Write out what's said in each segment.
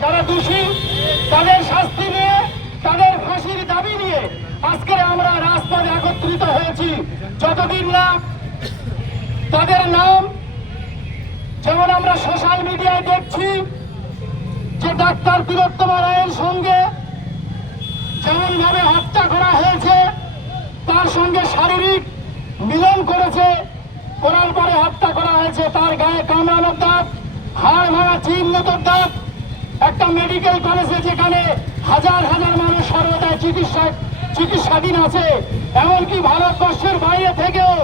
যারা দোষী, তাদের শাস্তি নিয়ে, তাদের ফাঁসির দাবি নিয়ে আজকে আমরা রাজপথে একত্রিত হয়েছি। যতদিন না তাদের নাম, যেমন আমরা সোশ্যাল মিডিয়ায় দেখছি যে ডাক্তার তিলোত্তমা রায়ের সঙ্গে যেমন ভাবে হত্যা করা হয়েছে, তার সঙ্গে শারীরিক মিলন করেছে, করার পরে হত্যা করা হয়েছে, তার গায়ে কামড়ানোর দাঁত হাড় ভাঙা চিহ্নতর দাগ একটা মেডিকেল কলেজে যেখানে হাজার হাজার মানুষ সর্বদাই চিকিৎসা, চিকিৎসাধীন আছে, এমনকি ভারতবর্ষের বাইরে থেকেও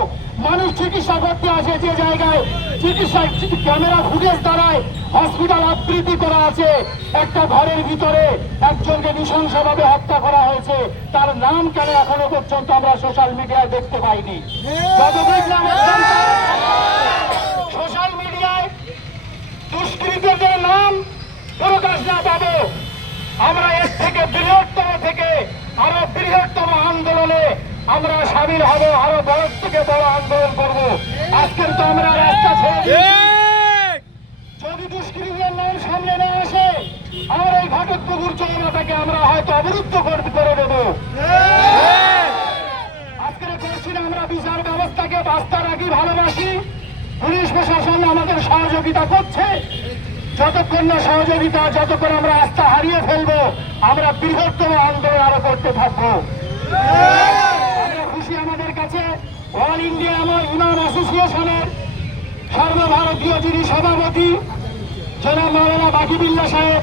মানুষ চিকিৎসা করতে আসে যে জায়গায় চিকিৎসা, ক্যামেরা ফুটেজ দ্বারায় হসপিটাল আবৃত্তি করা আছে। একটা ঘরের ভিতরে একজনকে নৃশংসভাবে হত্যা করা হয়েছে। তার নাম কেন এখনও পর্যন্ত আমরা সোশ্যাল মিডিয়ায় দেখতে পাইনি যতদিন না সোশ্যাল মিডিয়ায় দুষ্কৃতীদের নাম প্রকাশ না পাবো। আমরা এর থেকে বৃহত্তম থেকে আরও বৃহত্তম আন্দোলনে আমরা সামিল হব আরও বড় থেকে বড় আন্দোলন করব। আজকের তো আমরা রাস্তা ছেড়ে যদি দুষ্কৃতীদের নাম সামনে না আসে আমরা এই ঘটকপুকুর চৌমাটাকে আমরা হয়তো অবরুদ্ধ করে দেব। আজকের করছি আমরা বিচার ব্যবস্থাকে বাস্তা আগে ভালোবাসি। পুলিশ প্রশাসন আমাদের সহযোগিতা করছে। যতক্ষণ না সহযোগিতা, যতক্ষণ আমরা আস্থা হারিয়ে ফেলব, আমরা বৃহত্তম আন্দোলন আরও করতে থাকব। খুশি আমাদের কাছে অল ইন্ডিয়া আমার ইমাম অ্যাসোসিয়েশনের সর্বভারতীয় যিনি সভাপতি, জনাব মৌলানা বাকিবিল্লা সাহেব।